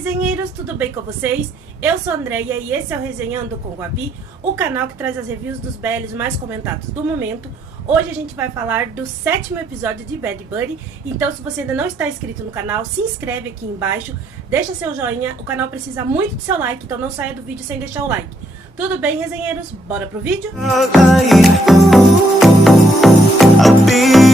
resenheiros, tudo bem com vocês? Eu sou a Andréia e esse é o Resenhando com Guabi, o canal que traz as reviews dos BLs mais comentados do momento. Hoje a gente vai falar do 7º episódio de Bad Buddy, então se você ainda não está inscrito no canal, se inscreve aqui embaixo, deixa seu joinha, o canal precisa muito do seu like, então não saia do vídeo sem deixar o like. Tudo bem, resenheiros? Bora pro vídeo?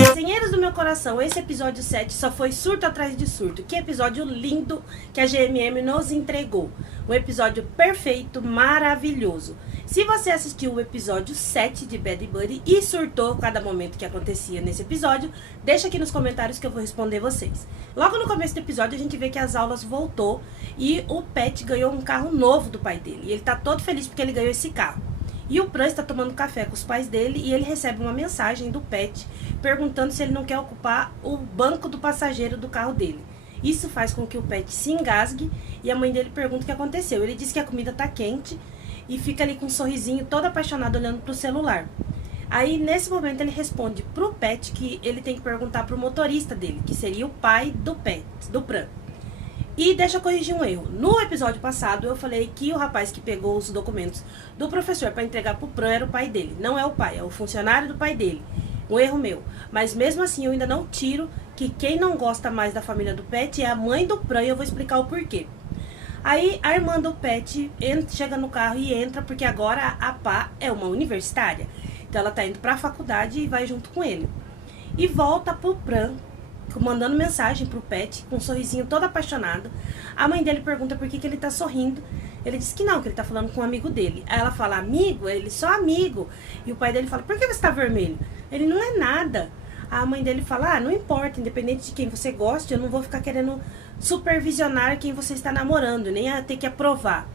Resenheiros do meu coração, esse episódio 7 só foi surto atrás de surto. Que episódio lindo que a GMM nos entregou. Um episódio perfeito, maravilhoso. Se você assistiu o episódio 7 de Bad Buddy e surtou cada momento que acontecia nesse episódio, deixa aqui nos comentários que eu vou responder vocês. Logo no começo do episódio a gente vê que as aulas voltou e o Pat ganhou um carro novo do pai dele. E ele tá todo feliz porque ele ganhou esse carro. E o Pran está tomando café com os pais dele e ele recebe uma mensagem do Pat perguntando se ele não quer ocupar o banco do passageiro do carro dele. Isso faz com que o Pat se engasgue e a mãe dele pergunta o que aconteceu. Ele diz que a comida tá quente e fica ali com um sorrisinho todo apaixonado olhando pro celular. Aí nesse momento ele responde pro Pat que ele tem que perguntar pro motorista dele, que seria o pai do Pran. E deixa eu corrigir um erro. No episódio passado eu falei que o rapaz que pegou os documentos do professor para entregar pro Pran era o pai dele. Não é o pai, é o funcionário do pai dele. Um erro meu. Mas mesmo assim eu ainda não tiro que quem não gosta mais da família do Pat é a mãe do Pran e eu vou explicar o porquê. Aí a irmã do Pat chega no carro e entra porque agora a Pá é uma universitária. Então ela tá indo pra faculdade e vai junto com ele. E volta pro Pran, mandando mensagem pro Pat, com um sorrisinho todo apaixonado. A mãe dele pergunta por que ele tá sorrindo. Ele diz que não, que ele tá falando com um amigo dele. Aí ela fala, amigo? Ele, só amigo. E o pai dele fala, por que você tá vermelho? Ele, não é nada. A mãe dele fala, não importa, independente de quem você goste, eu não vou ficar querendo supervisionar quem você está namorando, nem ter que aprovar.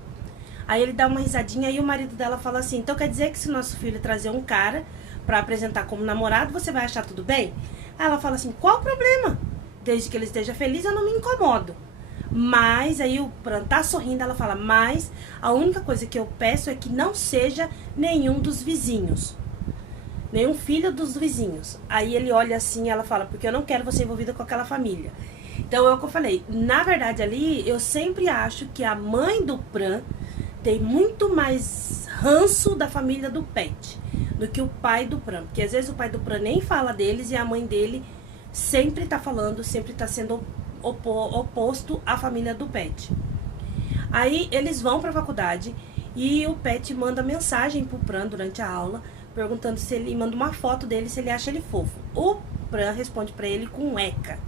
Aí ele dá uma risadinha e o marido dela fala assim, então quer dizer que se o nosso filho trazer um cara pra apresentar como namorado, você vai achar tudo bem? Aí ela fala assim, qual o problema? Desde que ele esteja feliz, eu não me incomodo. Mas, aí o Pran tá sorrindo, ela fala, mas a única coisa que eu peço é que não seja nenhum dos vizinhos. Nenhum filho dos vizinhos. Aí ele olha assim, ela fala, porque eu não quero você envolvida com aquela família. Então é o que eu falei, na verdade ali, eu sempre acho que a mãe do Pran tem muito mais ranço da família do Pat do que o pai do Pran. Porque às vezes o pai do Pran nem fala deles e a mãe dele sempre tá falando, sempre tá sendo oposto à família do Pat. Aí eles vão pra faculdade e o Pat manda mensagem pro Pran durante a aula, perguntando se ele manda uma foto dele, se ele acha ele fofo. O Pran responde pra ele com eca.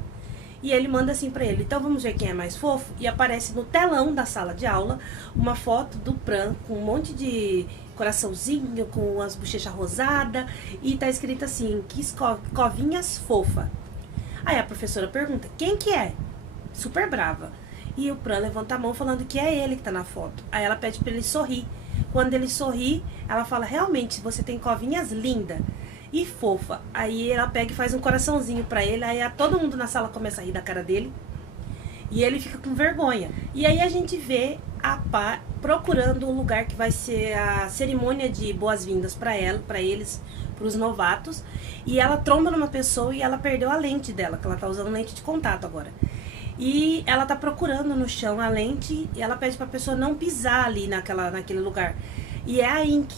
E ele manda assim pra ele, então vamos ver quem é mais fofo? E aparece no telão da sala de aula uma foto do Pran com um monte de coraçãozinho, com as bochechas rosadas, e tá escrito assim, que covinhas fofa. Aí a professora pergunta, quem que é? Super brava. E o Pran levanta a mão falando que é ele que tá na foto. Aí ela pede pra ele sorrir. Quando ele sorri, ela fala, realmente, você tem covinhas lindas e fofa. Aí ela pega e faz um coraçãozinho pra ele, aí todo mundo na sala começa a rir da cara dele. E ele fica com vergonha. E aí a gente vê a Pá procurando um lugar que vai ser a cerimônia de boas-vindas pra eles, pros novatos. E ela tromba numa pessoa e ela perdeu a lente dela, que ela tá usando lente de contato agora. E ela tá procurando no chão a lente e ela pede pra pessoa não pisar ali naquele lugar. E é a Ink.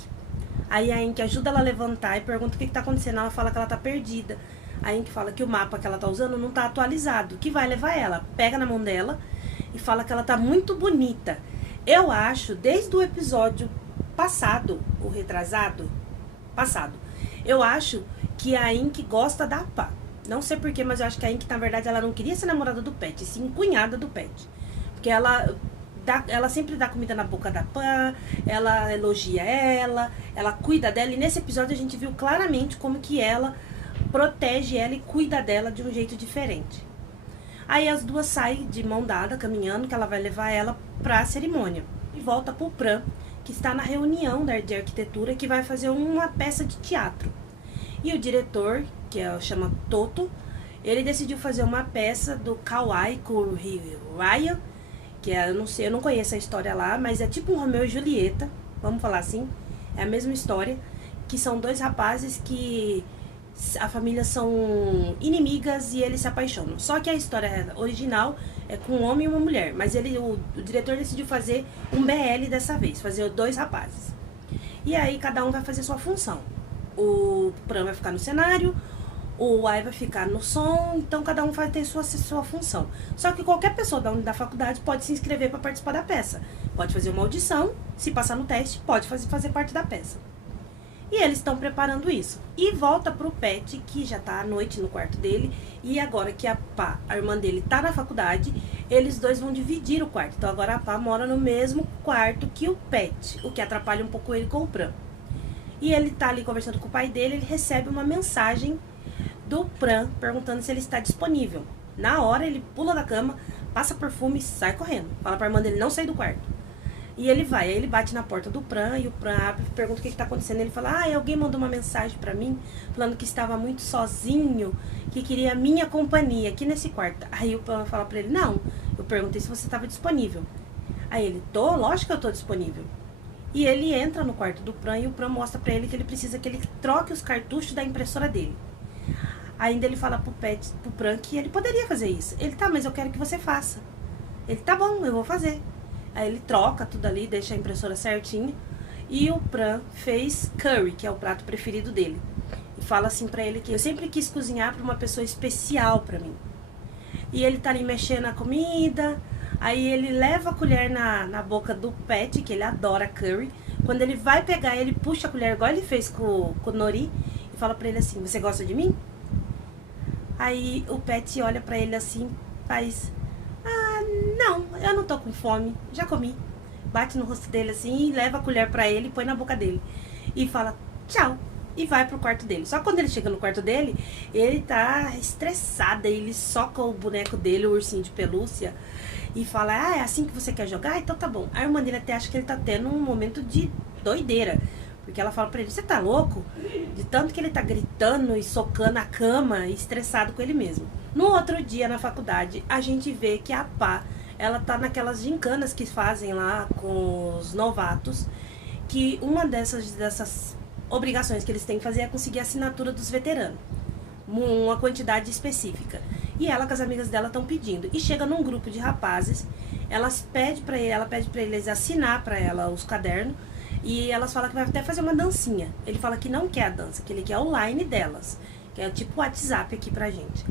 Aí a Ink ajuda ela a levantar e pergunta o que tá acontecendo. Ela fala que ela tá perdida. A Ink fala que o mapa que ela tá usando não tá atualizado, que vai levar ela. Pega na mão dela e fala que ela tá muito bonita. Eu acho, desde o episódio passado, o retrasado, passado, eu acho que a Ink gosta da Pá. Não sei porquê, mas eu acho que a Ink, na verdade, ela não queria ser namorada do Pat, sim cunhada do Pat. Porque ela sempre dá comida na boca da Pá, ela elogia ela cuida dela. E nesse episódio a gente viu claramente como que ela protege ela e cuida dela de um jeito diferente. Aí as duas saem de mão dada, caminhando, que ela vai levar ela pra cerimônia. E volta pro Pran, que está na reunião de arquitetura, que vai fazer uma peça de teatro. E o diretor, que chama Toto, ele decidiu fazer uma peça do Kawai com Ryan, que eu não conheço a história lá, mas é tipo um Romeu e Julieta, vamos falar assim, é a mesma história, que são dois rapazes que a família são inimigas e eles se apaixonam. Só que a história original é com um homem e uma mulher. Mas o diretor decidiu fazer um BL dessa vez, fazer 2 rapazes. E aí cada um vai fazer sua função. O Pran vai ficar no cenário, o Ai vai ficar no som, então cada um vai ter sua função. Só que qualquer pessoa da faculdade pode se inscrever para participar da peça. Pode fazer uma audição, se passar no teste, pode fazer parte da peça. E eles estão preparando isso. E volta pro Pet, que já tá à noite no quarto dele. E agora que a Pá, a irmã dele, tá na faculdade, eles dois vão dividir o quarto. Então agora a Pá mora no mesmo quarto que o Pet, o que atrapalha um pouco ele com o Pran. E ele tá ali conversando com o pai dele, ele recebe uma mensagem do Pran perguntando se ele está disponível. Na hora ele pula da cama, passa perfume e sai correndo. Fala pra irmã dele não sair do quarto. E ele vai, aí ele bate na porta do Pran e o Pran abre e pergunta o que tá acontecendo. Ele fala, alguém mandou uma mensagem pra mim, falando que estava muito sozinho, que queria a minha companhia aqui nesse quarto. Aí o Pran fala pra ele, não, eu perguntei se você estava disponível. Aí ele, lógico que eu tô disponível. E ele entra no quarto do Pran e o Pran mostra pra ele que ele precisa que ele troque os cartuchos da impressora dele. Ainda ele fala pro Pran que ele poderia fazer isso. Ele, tá, mas eu quero que você faça. Ele, tá bom, eu vou fazer. Aí ele troca tudo ali, deixa a impressora certinha. E o Pran fez curry, que é o prato preferido dele. E fala assim pra ele que eu sempre quis cozinhar pra uma pessoa especial pra mim. E ele tá ali mexendo na comida. Aí ele leva a colher na boca do Pet, que ele adora curry. Quando ele vai pegar, ele puxa a colher, igual ele fez com o Nori. E fala pra ele assim, você gosta de mim? Aí o Pet olha pra ele assim, faz... não, eu não tô com fome, já comi. Bate no rosto dele assim, leva a colher pra ele, põe na boca dele. E fala, tchau. E vai pro quarto dele. Só que quando ele chega no quarto dele, ele tá estressado. Ele soca o boneco dele, o ursinho de pelúcia. E fala, é assim que você quer jogar? Então tá bom. A irmã dele até acha que ele tá tendo um momento de doideira. Porque ela fala pra ele, você tá louco? De tanto que ele tá gritando e socando a cama, e estressado com ele mesmo. No outro dia, na faculdade, a gente vê que a Pá, ela tá naquelas gincanas que fazem lá com os novatos, que uma dessas obrigações que eles têm que fazer é conseguir a assinatura dos veteranos. Uma quantidade específica. E ela com as amigas dela estão pedindo. E chega num grupo de rapazes, ela pede pra eles assinar pra ela os cadernos. E elas falam que vai até fazer uma dancinha. Ele fala que não quer a dança, que ele quer o line delas. Que é tipo o WhatsApp aqui pra gente.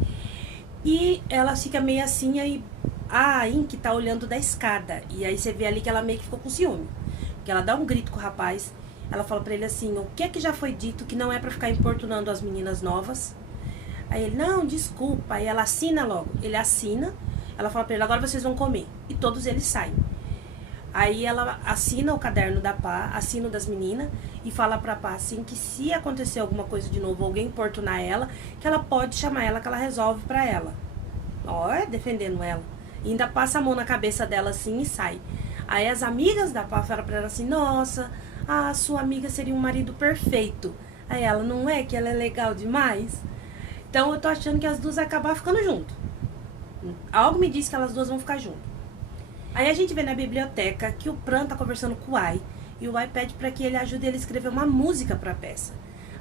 E ela fica meio assim, aí a Ink tá olhando da escada. E aí você vê ali que ela meio que ficou com ciúme. Porque ela dá um grito com o rapaz. Ela fala pra ele assim, o que é que já foi dito que não é pra ficar importunando as meninas novas? Aí ele, não, desculpa. Aí ela assina logo. Ele assina. Ela fala pra ele, agora vocês vão comer. E todos eles saem. Aí ela assina o caderno da Pá, assina o das meninas e fala pra Pá assim que se acontecer alguma coisa de novo, alguém importunar ela, que ela pode chamar ela, que ela resolve pra ela. Ó, defendendo ela. E ainda passa a mão na cabeça dela assim e sai. Aí as amigas da Pá falam pra ela assim, nossa, a sua amiga seria um marido perfeito. Aí ela, não é que ela é legal demais? Então eu tô achando que as duas vão acabar ficando junto. Algo me diz que elas duas vão ficar juntas. Aí a gente vê na biblioteca que o Pran tá conversando com o Ai. E o Ai pede pra que ele ajude ele a escrever uma música pra peça.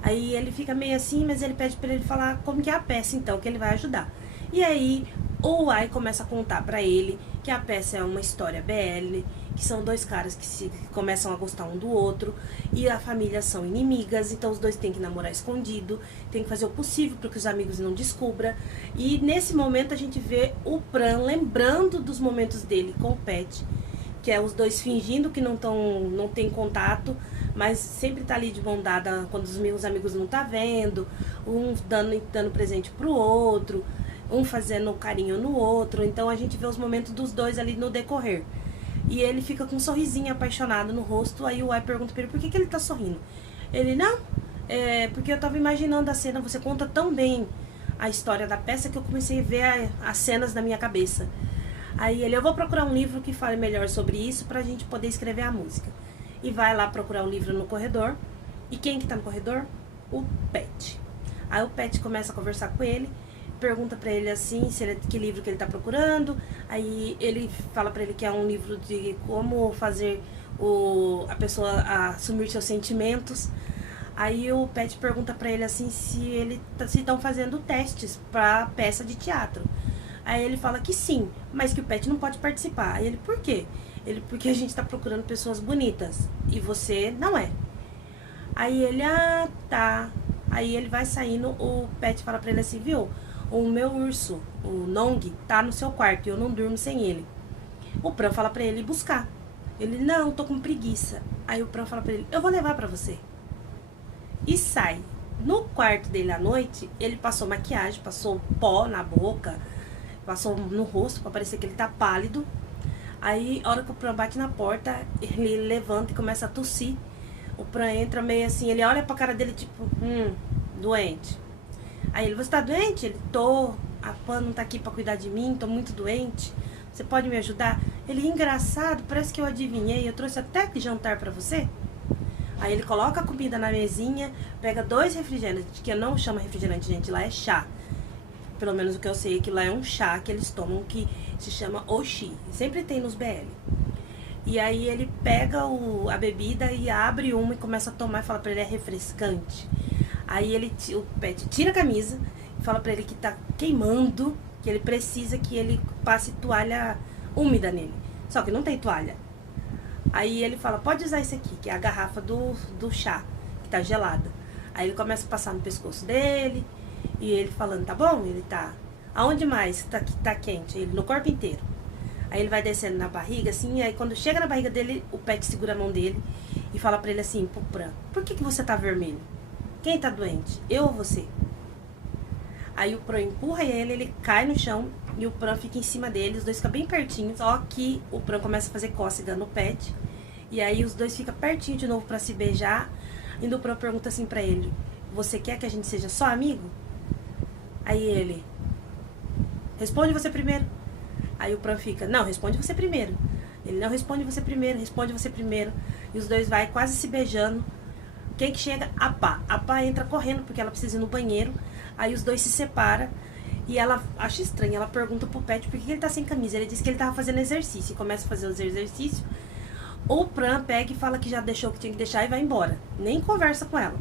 Aí ele fica meio assim, mas ele pede pra ele falar como que é a peça então, que ele vai ajudar. E aí o Ai começa a contar pra ele que a peça é uma história BL, que são dois caras que começam a gostar um do outro. E a família são inimigas, então os dois têm que namorar escondido. Tem que fazer o possível para que os amigos não descubram. E nesse momento a gente vê o Pran lembrando dos momentos dele com o Pet, que é os dois fingindo que não tem contato, mas sempre tá ali de mão dada quando os meus amigos não tá vendo, um dando presente pro outro, um fazendo carinho no outro. Então a gente vê os momentos dos dois ali no decorrer. E ele fica com um sorrisinho apaixonado no rosto. Aí o Ai pergunta pra ele, por que ele tá sorrindo? Ele, não, porque eu tava imaginando a cena. Você conta tão bem a história da peça que eu comecei a ver as cenas na minha cabeça. Aí ele, eu vou procurar um livro que fale melhor sobre isso pra gente poder escrever a música. E vai lá procurar o livro no corredor. E quem que tá no corredor? O Pet. Aí o Pet começa a conversar com ele, pergunta pra ele assim, que livro que ele tá procurando. Aí ele fala pra ele que é um livro de como fazer a pessoa assumir seus sentimentos. Aí o Pet pergunta pra ele assim se estão fazendo testes pra peça de teatro. Aí ele fala que sim, mas que o Pet não pode participar. Aí ele, por quê? Ele, porque a gente tá procurando pessoas bonitas e você não é. Aí ele, ah, tá. Aí ele vai saindo, o Pet fala pra ele assim, viu? O meu urso, o Nong, tá no seu quarto e eu não durmo sem ele. O Pran fala pra ele ir buscar. Ele, não, tô com preguiça. Aí o Pran fala pra ele, eu vou levar pra você. E sai. No quarto dele à noite, ele passou maquiagem, passou pó na boca, passou no rosto pra parecer que ele tá pálido. Aí, a hora que o Pran bate na porta, ele levanta e começa a tossir. O Pran entra meio assim, ele olha pra cara dele tipo, doente. Aí ele, você tá doente? Ele, tô. A Pan não tá aqui pra cuidar de mim, tô muito doente. Você pode me ajudar? Ele, engraçado, parece que eu adivinhei, eu trouxe até jantar pra você. Aí ele coloca a comida na mesinha, pega 2 refrigerantes, que eu não chamo refrigerante, gente, lá é chá. Pelo menos o que eu sei é que lá é um chá que eles tomam que se chama Oxi. Sempre tem nos BL. E aí ele pega a bebida e abre uma e começa a tomar e fala pra ele, é refrescante. Aí o Pet tira a camisa e fala pra ele que tá queimando, que ele precisa que ele passe toalha úmida nele. Só que não tem toalha. Aí ele fala, pode usar esse aqui, que é a garrafa do chá, que tá gelada. Aí ele começa a passar no pescoço dele, e ele falando, tá bom? Ele tá, aonde mais tá quente? Ele, no corpo inteiro. Aí ele vai descendo na barriga, assim, e aí quando chega na barriga dele, o Pet segura a mão dele e fala pra ele assim, pro Pran, por que você tá vermelho? Quem tá doente? Eu ou você? Aí o Pran empurra ele cai no chão e o Pran fica em cima dele, os dois ficam bem pertinho, só que o Pran começa a fazer cócega no Pet, e aí os dois ficam pertinho de novo pra se beijar, e o Pran pergunta assim pra ele, você quer que a gente seja só amigo? Aí ele, responde você primeiro. Aí o Pran fica, não, responde você primeiro. Ele, não, responde você primeiro, responde você primeiro. E os dois vai quase se beijando. Quem que chega? A Pá. A Pá entra correndo porque ela precisa ir no banheiro. Aí os dois se separam. E ela acha estranho. Ela pergunta pro Pet por que ele tá sem camisa. Ele diz que ele tava fazendo exercício. E começa a fazer os exercícios. O Pran pega e fala que já deixou o que tinha que deixar e vai embora. Nem conversa com ela.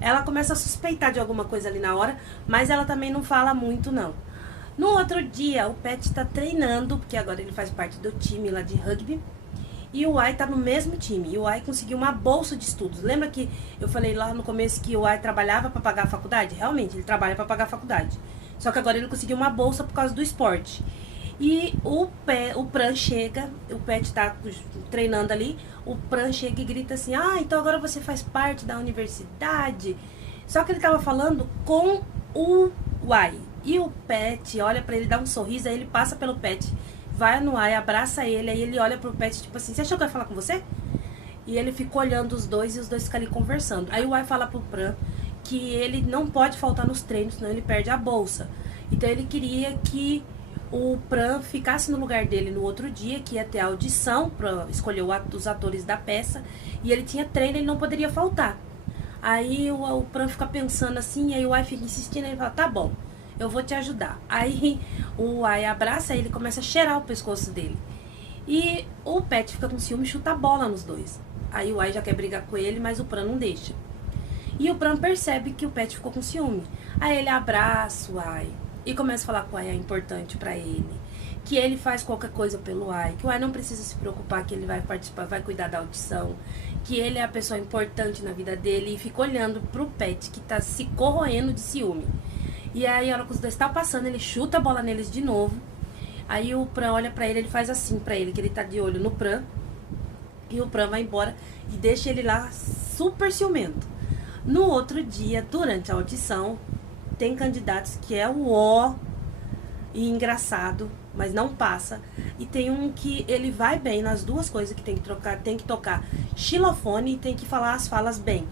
Ela começa a suspeitar de alguma coisa ali na hora. Mas ela também não fala muito, não. No outro dia, o Pet tá treinando, porque agora ele faz parte do time lá de rugby. E o Ai tá no mesmo time. E o Ai conseguiu uma bolsa de estudos. Lembra que eu falei lá no começo que o Ai trabalhava pra pagar a faculdade? Realmente, ele trabalha pra pagar a faculdade. Só que agora ele conseguiu uma bolsa por causa do esporte. E o Pran chega, o Pet tá treinando ali, o Pran chega e grita assim, ah, então agora você faz parte da universidade. Só que ele tava falando com o Ai. E o Pet olha pra ele, dá um sorriso, aí ele passa pelo Pet, vai no Ai, abraça ele, aí ele olha pro Pet, tipo assim, você achou que eu ia falar com você? E ele fica olhando os dois e os dois ficam ali conversando. Aí o Ai fala pro Pran que ele não pode faltar nos treinos, senão ele perde a bolsa. Então ele queria que o Pran ficasse no lugar dele no outro dia, que ia ter a audição pra escolher os atores da peça, e ele tinha treino, ele não poderia faltar. Aí o Pran fica pensando assim, aí o Ai fica insistindo, ele fala, tá bom, eu vou te ajudar. Aí o Ai abraça ele e começa a cheirar o pescoço dele. E o Pet fica com ciúme e chuta a bola nos dois. Aí o Ai já quer brigar com ele, mas o Pran não deixa. E o Pran percebe que o Pet ficou com ciúme. Aí ele abraça o Ai e começa a falar que o Ai é importante pra ele, que ele faz qualquer coisa pelo Ai, que o Ai não precisa se preocupar, que ele vai participar, vai cuidar da audição, que ele é a pessoa importante na vida dele, e fica olhando pro Pet, que tá se corroendo de ciúme. E aí, a hora que os dois tá passando, ele chuta a bola neles de novo. Aí o Pran olha pra ele, ele faz assim pra ele, que ele tá de olho no Pran. E o Pran vai embora e deixa ele lá super ciumento. No outro dia, durante a audição, tem candidatos que é o ó e engraçado, mas não passa. E tem um que ele vai bem nas duas coisas que tem que trocar, tem que tocar xilofone e tem que falar as falas bem.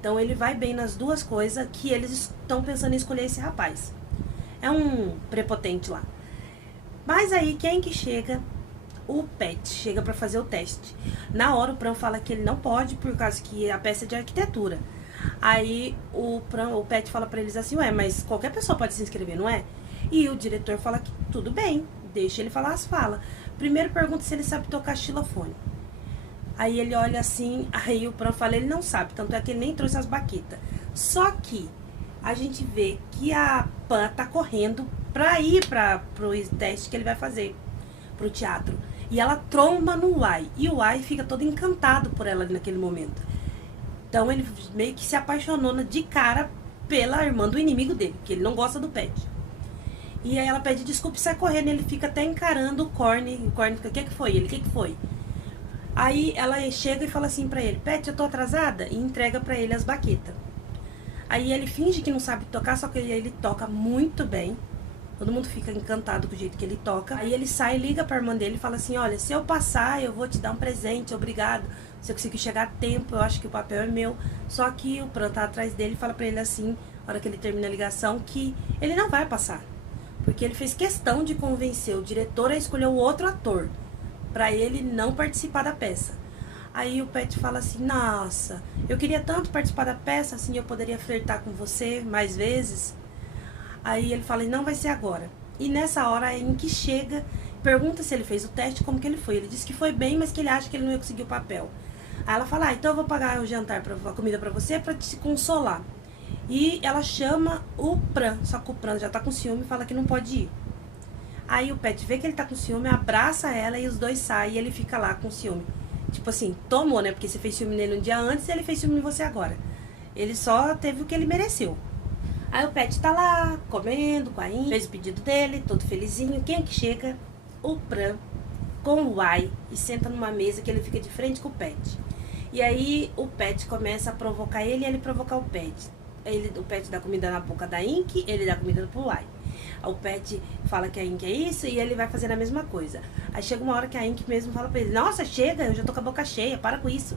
Então ele vai bem nas duas coisas que eles estão pensando em escolher esse rapaz. É um prepotente lá. Mas aí quem que chega? O Pet chega pra fazer o teste. Na hora o Pran fala que ele não pode por causa que a peça é de arquitetura. Aí o Pet fala pra eles assim, ué, mas qualquer pessoa pode se inscrever, não é? E o diretor fala que tudo bem, deixa ele falar as falas. Primeiro pergunta se ele sabe tocar xilofone. Aí ele olha assim, aí o Pran fala, ele não sabe, tanto é que ele nem trouxe as baquetas. Só que a gente vê que a Pan tá correndo pra ir pro teste que ele vai fazer, pro teatro. E ela tromba no Uai. E o Uai fica todo encantado por ela naquele momento. Então ele meio que se apaixonou de cara pela irmã do inimigo dele, que ele não gosta do Pet. E aí ela pede desculpa e sai correndo. Ele fica até encarando o Corny. O Corny fica, o que foi? Ele, o que foi? Aí ela chega e fala assim pra ele, Pet, eu tô atrasada? E entrega pra ele as baquetas. Aí ele finge que não sabe tocar, só que ele toca muito bem. Todo mundo fica encantado com o jeito que ele toca. Aí ele sai, liga pra irmã dele e fala assim, olha, se eu passar, eu vou te dar um presente, obrigado. Se eu conseguir chegar a tempo, eu acho que o papel é meu. Só que o Pran tá atrás dele e fala pra ele assim, na hora que ele termina a ligação, que ele não vai passar. Porque ele fez questão de convencer o diretor a escolher o outro ator, pra ele não participar da peça. Aí o Pet fala assim, nossa, eu queria tanto participar da peça, assim eu poderia flertar com você mais vezes. Aí ele fala, não vai ser agora. E nessa hora a Ink chega, pergunta se ele fez o teste, como que ele foi. Ele disse que foi bem, mas que ele acha que ele não ia conseguir o papel. Aí ela fala, então eu vou pagar o jantar, a comida pra você, pra te consolar. E ela chama o Pran, só que o Pran já tá com ciúme e fala que não pode ir. Aí o Pet vê que ele tá com ciúme, abraça ela e os dois saem e ele fica lá com ciúme. Tipo assim, tomou, né? Porque você fez ciúme nele um dia antes e ele fez ciúme em você agora. Ele só teve o que ele mereceu. Aí o Pet tá lá, comendo com a Ink, fez o pedido dele, todo felizinho. Quem é que chega? O Pran com o Uai e senta numa mesa que ele fica de frente com o Pet. E aí o Pet começa a provocar ele e ele provocar o Pet. O Pet dá comida na boca da Ink, ele dá comida pro Uai. O Pet fala que a Ink é isso e ele vai fazendo a mesma coisa. Aí chega uma hora que a Ink mesmo fala pra ele, nossa, chega, eu já tô com a boca cheia, para com isso.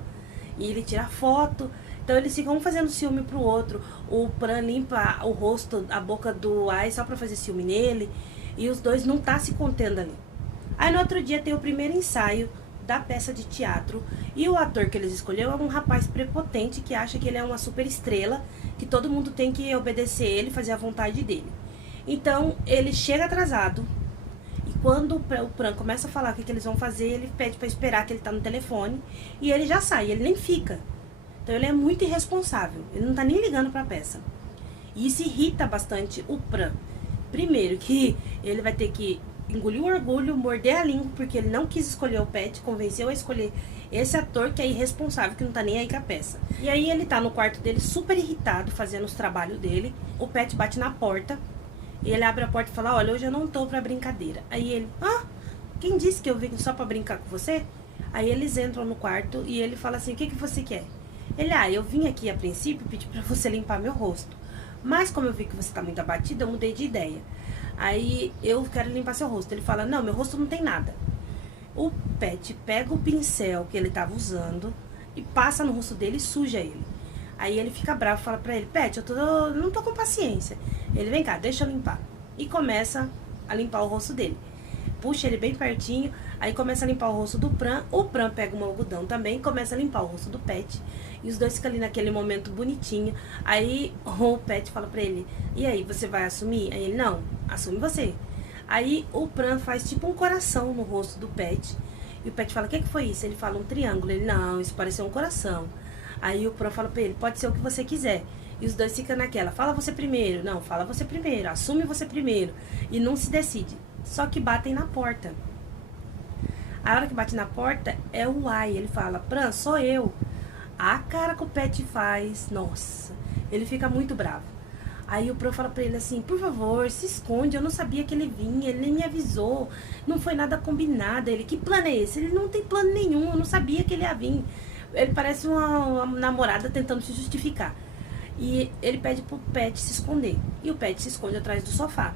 E ele tira foto. Então eles ficam um fazendo ciúme pro outro. O Pran limpa o rosto, a boca do Uai só pra fazer ciúme nele. E os dois não tá se contendo ali. Aí no outro dia tem o primeiro ensaio da peça de teatro. E o ator que eles escolheram é um rapaz prepotente que acha que ele é uma super estrela, que todo mundo tem que obedecer ele, fazer a vontade dele. Então ele chega atrasado. E quando o Pran começa a falar o que eles vão fazer, ele pede pra esperar, que ele tá no telefone. E ele já sai, ele nem fica. Então ele é muito irresponsável, ele não tá nem ligando pra peça. E isso irrita bastante o Pran. Primeiro que ele vai ter que engolir o orgulho, morder a língua, porque ele não quis escolher o Pet, convenceu a escolher esse ator que é irresponsável, que não tá nem aí com a peça. E aí ele tá no quarto dele super irritado, fazendo os trabalhos dele. O Pet bate na porta, e ele abre a porta e fala, olha, hoje eu não tô pra brincadeira. Aí ele, quem disse que eu vim só pra brincar com você? Aí eles entram no quarto e ele fala assim, o que você quer? Ele, eu vim aqui a princípio pedir pra você limpar meu rosto. Mas como eu vi que você tá muito abatida, eu mudei de ideia. Aí eu quero limpar seu rosto. Ele fala, não, meu rosto não tem nada. O Pet pega o pincel que ele tava usando e passa no rosto dele e suja ele. Aí ele fica bravo e fala pra ele, Pet, eu não tô com paciência. Ele, vem cá, deixa eu limpar. E começa a limpar o rosto dele. Puxa ele bem pertinho, aí começa a limpar o rosto do Pran. O Pran pega um algodão também e começa a limpar o rosto do Pet. E os dois ficam ali naquele momento bonitinho. Aí o Pet fala pra ele, e aí, você vai assumir? Aí ele, não, assume você. Aí o Pran faz tipo um coração no rosto do Pet. E o Pet fala, o que foi isso? Ele fala, um triângulo. Ele, não, isso pareceu um coração. Aí o Pran fala pra ele, pode ser o que você quiser. E os dois ficam naquela, fala você primeiro. Não, fala você primeiro, assume você primeiro. E não se decide. Só que batem na porta. A hora que bate na porta é o Uai. Ele fala, Pran, sou eu. A cara que o Pet faz, nossa, ele fica muito bravo. Aí o Pran fala pra ele assim, por favor, se esconde, eu não sabia que ele vinha, ele nem me avisou, não foi nada combinado. Ele, que plano é esse? Ele não tem plano nenhum, eu não sabia que ele ia vir. Ele parece uma namorada tentando se justificar. E ele pede pro Pet se esconder. E o Pet se esconde atrás do sofá.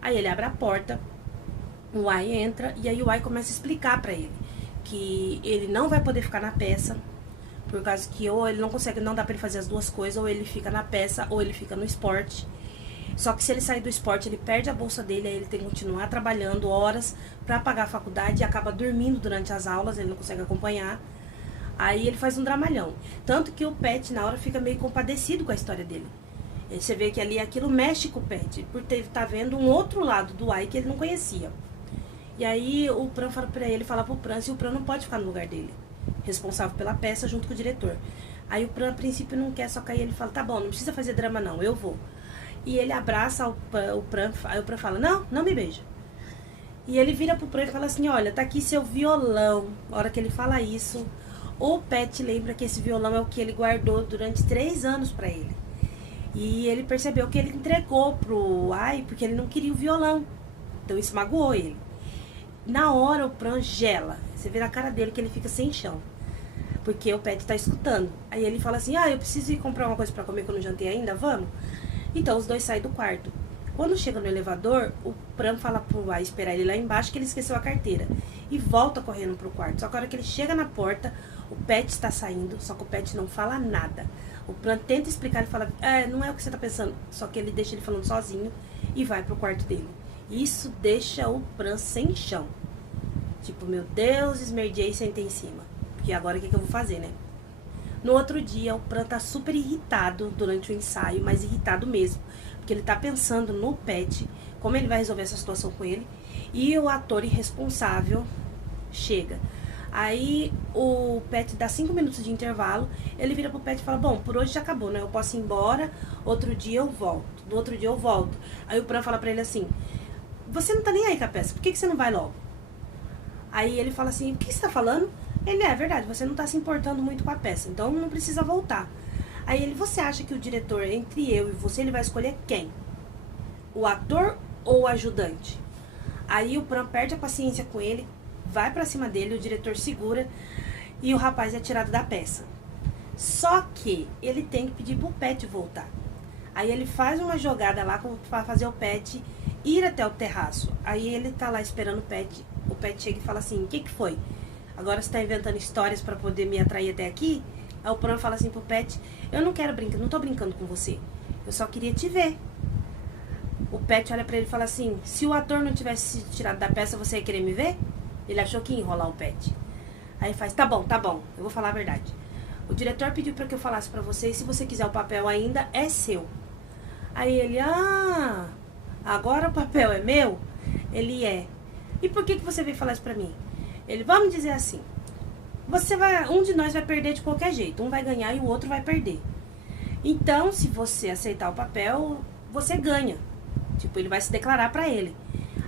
Aí ele abre a porta, o Uai entra e aí o Uai começa a explicar pra ele que ele não vai poder ficar na peça, por causa que ou ele não consegue, não dá pra ele fazer as duas coisas, ou ele fica na peça, ou ele fica no esporte. Só que se ele sair do esporte, ele perde a bolsa dele, aí ele tem que continuar trabalhando horas pra pagar a faculdade e acaba dormindo durante as aulas, ele não consegue acompanhar. Aí ele faz um dramalhão. Tanto que o Pet, na hora, fica meio compadecido com a história dele. E você vê que ali aquilo mexe com o Pet, por tá vendo um outro lado do Uai que ele não conhecia. E aí o Pran fala pra ele, fala pro Pran se o Pran não pode ficar no lugar dele, responsável pela peça junto com o diretor. Aí o Pran, a princípio, não quer, só que aí ele fala, tá bom, não precisa fazer drama não, eu vou. E ele abraça o Pran, aí o Pran fala, não me beija. E ele vira pro Pran e fala assim, olha, tá aqui seu violão. Na hora que ele fala isso, o Pet lembra que esse violão é o que ele guardou durante 3 anos pra ele. E ele percebeu que ele entregou pro Ai, porque ele não queria o violão. Então isso magoou ele. Na hora o Pran gela. Você vê na cara dele que ele fica sem chão. Porque o Pet tá escutando. Aí ele fala assim, eu preciso ir comprar uma coisa pra comer que eu não jantei ainda, vamos? Então os dois saem do quarto. Quando chega no elevador, o Pran fala pro Ai esperar ele lá embaixo que ele esqueceu a carteira. E volta correndo pro quarto. Só que a hora que ele chega na porta, o Pet está saindo, só que o Pet não fala nada. O Pran tenta explicar, ele fala, não é o que você tá pensando. Só que ele deixa ele falando sozinho e vai pro quarto dele. Isso deixa o Pran sem chão. Tipo, meu Deus, esmerdei e sentei em cima. Porque agora o que eu vou fazer, né? No outro dia, o Pran tá super irritado durante o ensaio, mas irritado mesmo. Porque ele tá pensando no Pet, como ele vai resolver essa situação com ele. E o ator irresponsável chega. Aí o Pet dá 5 minutos de intervalo. Ele vira pro Pet e fala, bom, por hoje já acabou, né? Eu posso ir embora, outro dia eu volto. No outro dia eu volto. Aí o Pran fala pra ele assim, você não tá nem aí com a peça, por que você não vai logo? Aí ele fala assim, o que você tá falando? Ele, é verdade, você não tá se importando muito com a peça, então não precisa voltar. Aí ele, você acha que o diretor, entre eu e você, ele vai escolher quem? O ator ou o ajudante? Aí o Pran perde a paciência com ele, vai pra cima dele, o diretor segura e o rapaz é tirado da peça. Só que ele tem que pedir pro Pet voltar. Aí ele faz uma jogada lá pra fazer o Pet ir até o terraço. Aí ele tá lá esperando o Pet chega e fala assim, o que foi? Agora você tá inventando histórias pra poder me atrair até aqui? Aí o Pran fala assim pro Pet, eu não quero brincar, não tô brincando com você. Eu só queria te ver. O Pet olha pra ele e fala assim, se o ator não tivesse se tirado da peça, você ia querer me ver? Ele achou que ia enrolar o Pet. Aí faz, tá bom, eu vou falar a verdade. O diretor pediu pra que eu falasse pra você, e se você quiser o papel ainda, é seu. Aí ele, agora o papel é meu? Ele é. E por que você veio falar isso pra mim? Ele, vamos dizer assim, um de nós vai perder de qualquer jeito. Um vai ganhar e o outro vai perder. Então, se você aceitar o papel, você ganha. Tipo, ele vai se declarar pra ele.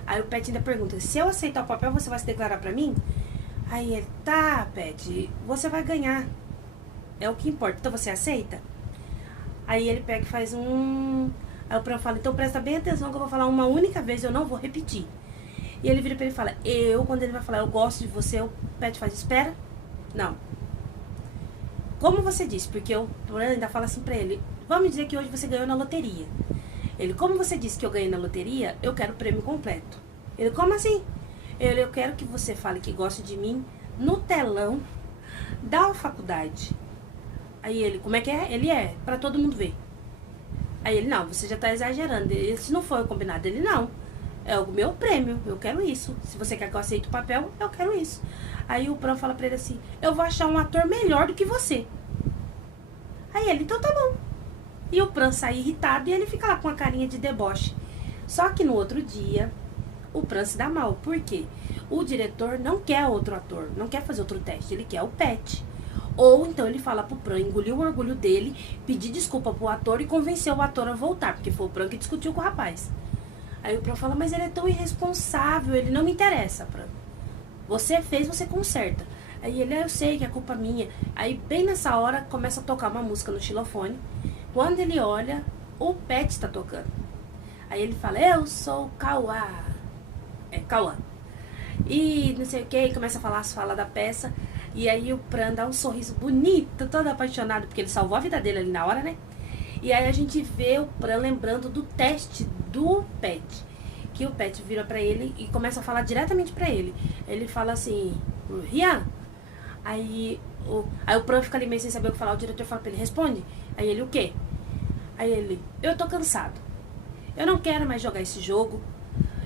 Aí o Pet ainda pergunta, se eu aceitar o papel, você vai se declarar pra mim? Aí ele, tá, Pet, você vai ganhar. É o que importa. Então você aceita? Aí ele pega e faz Aí o Pran fala, então presta bem atenção que eu vou falar uma única vez, eu não vou repetir. E ele vira pra ele e fala, quando ele vai falar, eu gosto de você, o Pet faz, espera. Não. Como você disse, porque o Pran ainda fala assim pra ele, vamos dizer que hoje você ganhou na loteria. Ele, como você disse que eu ganhei na loteria, eu quero o prêmio completo. Ele, como assim? Eu quero que você fale que gosta de mim no telão da faculdade. Aí ele, como é que é? Ele pra todo mundo ver. Aí ele, não, você já tá exagerando. Ele, se não for combinado, ele, não. É o meu prêmio, eu quero isso. Se você quer que eu aceite o papel, eu quero isso. Aí o Pran fala pra ele assim, eu vou achar um ator melhor do que você. Aí ele, então tá bom. E o Pran sai irritado e ele fica lá com a carinha de deboche. Só que no outro dia, o Pran se dá mal. Por quê? O diretor não quer outro ator, não quer fazer outro teste, ele quer o Pet. Ou então ele fala pro Pran engolir o orgulho dele, pedir desculpa pro ator e convencer o ator a voltar, porque foi o Pran que discutiu com o rapaz. Aí o Pran fala, mas ele é tão irresponsável, ele não me interessa, Pran. Você fez, você conserta. Aí ele, eu sei que é culpa minha. Aí bem nessa hora começa a tocar uma música no xilofone. Quando ele olha, o Pet está tocando. Aí ele fala, eu sou o Cauã. É, Cauã. E não sei o que, começa a falar as falas da peça. E aí o Pran dá um sorriso bonito, todo apaixonado, porque ele salvou a vida dele ali na hora, né? E aí a gente vê o Pran lembrando do teste do Pet. Que o Pet vira pra ele e começa a falar diretamente pra ele. Ele fala assim, Rian. Aí o Pran fica ali meio sem saber o que falar. O diretor fala pra ele, responde. Aí ele, o quê? Aí ele, eu tô cansado. Eu não quero mais jogar esse jogo.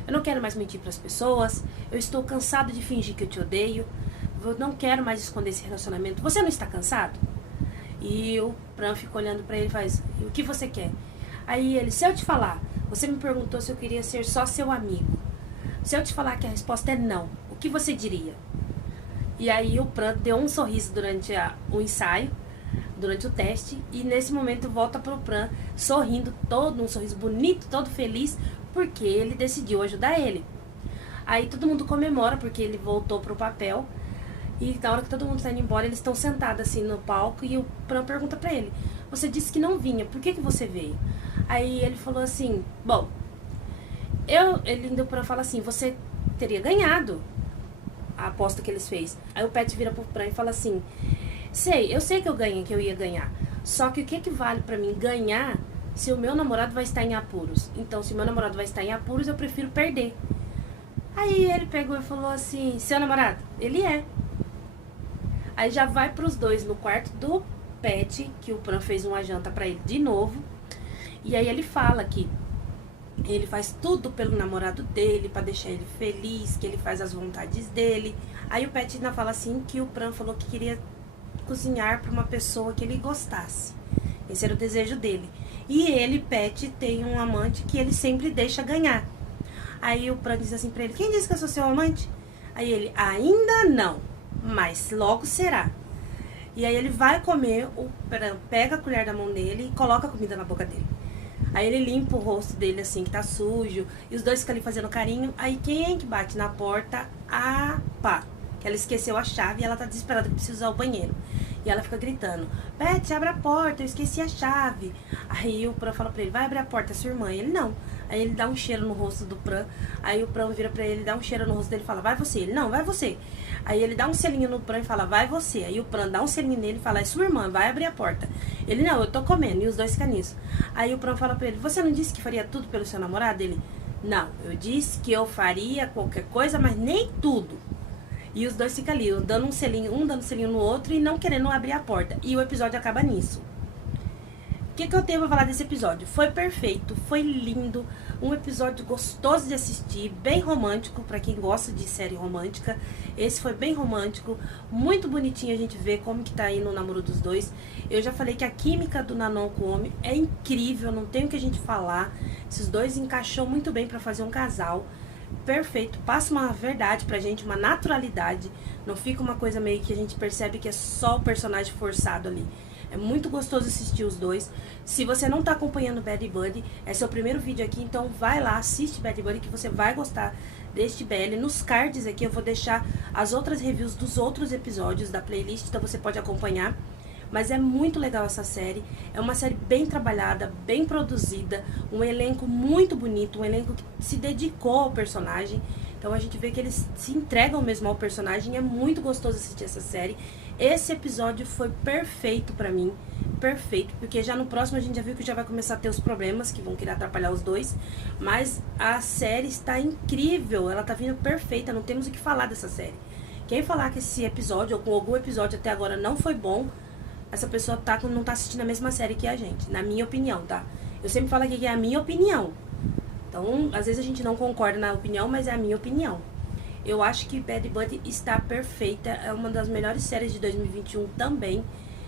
Eu não quero mais mentir pras pessoas. Eu estou cansado de fingir que eu te odeio. Eu não quero mais esconder esse relacionamento. Você não está cansado? E o Pran fica olhando pra ele e faz, o que você quer? Aí ele, se eu te falar, você me perguntou se eu queria ser só seu amigo. Se eu te falar que a resposta é não, o que você diria? E aí o Pran deu um sorriso durante o ensaio. durante o teste. E nesse momento volta pro Pran sorrindo, todo um sorriso bonito, todo feliz, porque ele decidiu ajudar ele. Aí todo mundo comemora porque ele voltou pro papel. E na hora que todo mundo tá indo embora, eles estão sentados assim no palco e o Pran pergunta pra ele: você disse que não vinha, por que você veio? Aí ele falou assim: bom, ele indo pra falar assim: você teria ganhado a aposta que eles fez. Aí o Pet vira pro Pran e fala assim: eu sei que eu ia ganhar. Só que o que vale pra mim ganhar se o meu namorado vai estar em apuros? Então, se o meu namorado vai estar em apuros, eu prefiro perder. Aí ele pegou e falou assim: seu namorado? Ele é. Aí já vai pros dois no quarto do Pet, que o Pran fez uma janta pra ele de novo. E aí ele fala que ele faz tudo pelo namorado dele, pra deixar ele feliz, que ele faz as vontades dele. Aí o Pet ainda fala assim que o Pran falou que queria cozinhar pra uma pessoa que ele gostasse. Esse era o desejo dele. E ele, Pet, tem um amante que ele sempre deixa ganhar. Aí o Pran diz assim pra ele: quem disse que eu sou seu amante? Aí ele: ainda não, mas logo será. E aí ele vai comer, o Pran pega a colher da mão dele e coloca a comida na boca dele. Aí ele limpa o rosto dele assim, que tá sujo, e os dois ficam ali fazendo carinho. Aí quem é que bate na porta? A Pá, que ela esqueceu a chave e ela tá desesperada que precisa usar o banheiro. E ela fica gritando: Pet, abre a porta, eu esqueci a chave. Aí o Pran fala pra ele: vai abrir a porta, é sua irmã. Ele: não. Aí ele dá um cheiro no rosto do Pran. Aí o Pran vira pra ele, dá um cheiro no rosto dele e fala: vai você. Ele: não, vai você. Aí ele dá um selinho no Pran e fala: vai você. Aí o Pran dá um selinho nele e fala: é sua irmã, vai abrir a porta. Ele: não, eu tô comendo. E os dois ficam nisso. Aí o Pran fala pra ele: você não disse que faria tudo pelo seu namorado? Ele: não, eu disse que eu faria qualquer coisa, mas nem tudo. E os dois ficam ali, dando um selinho no outro e não querendo abrir a porta. E o episódio acaba nisso. O que eu tenho pra falar desse episódio? Foi perfeito, foi lindo, um episódio gostoso de assistir, bem romântico, pra quem gosta de série romântica. Esse foi bem romântico, muito bonitinho a gente vê como que tá aí no namoro dos dois. Eu já falei que a química do Nanon com o homem é incrível, não tem o que a gente falar. Esses dois encaixou muito bem pra fazer um casal. Perfeito, passa uma verdade pra gente, uma naturalidade. Não fica uma coisa meio que a gente percebe que é só o personagem forçado ali. É muito gostoso assistir os dois. Se você não tá acompanhando Bad Buddy, é seu primeiro vídeo aqui, então vai lá, assiste Bad Buddy que você vai gostar deste BL. Nos cards aqui eu vou deixar as outras reviews dos outros episódios da playlist, então você pode acompanhar. Mas é muito legal essa série, é uma série bem trabalhada, bem produzida, um elenco muito bonito, um elenco que se dedicou ao personagem. Então a gente vê que eles se entregam mesmo ao personagem, é muito gostoso assistir essa série. Esse episódio foi perfeito pra mim, perfeito, porque já no próximo a gente já viu que já vai começar a ter os problemas que vão querer atrapalhar os dois. Mas a série está incrível, ela tá vindo perfeita, não temos o que falar dessa série. Quem falar que esse episódio, ou com algum episódio até agora não foi bom, essa pessoa não tá assistindo a mesma série que a gente, na minha opinião, tá? Eu sempre falo aqui que é a minha opinião. Então, às vezes a gente não concorda na opinião, mas é a minha opinião. Eu acho que Bad Buddy está perfeita, é uma das melhores séries de 2021 também.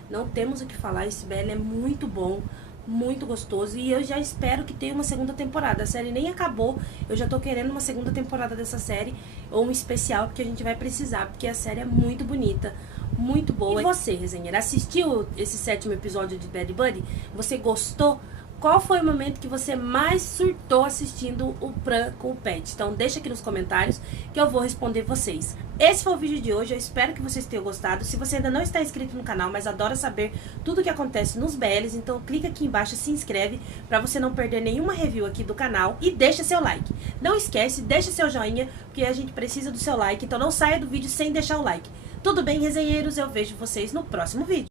Não temos o que falar, esse BL é muito bom, muito gostoso. E eu já espero que tenha uma segunda temporada. A série nem acabou, eu já tô querendo uma segunda temporada dessa série, ou um especial, porque a gente vai precisar, porque a série é muito bonita, muito boa. E você, resenheira, assistiu esse 7º episódio de Bad Buddy? Você gostou? Qual foi o momento que você mais surtou assistindo o Pran com o Pet? Então deixa aqui nos comentários que eu vou responder vocês. Esse foi o vídeo de hoje, eu espero que vocês tenham gostado. Se você ainda não está inscrito no canal, mas adora saber tudo o que acontece nos BLs, então clica aqui embaixo e se inscreve para você não perder nenhuma review aqui do canal. E deixa seu like. Não esquece, deixa seu joinha, porque a gente precisa do seu like, então não saia do vídeo sem deixar o like. Tudo bem, resenheiros? Eu vejo vocês no próximo vídeo.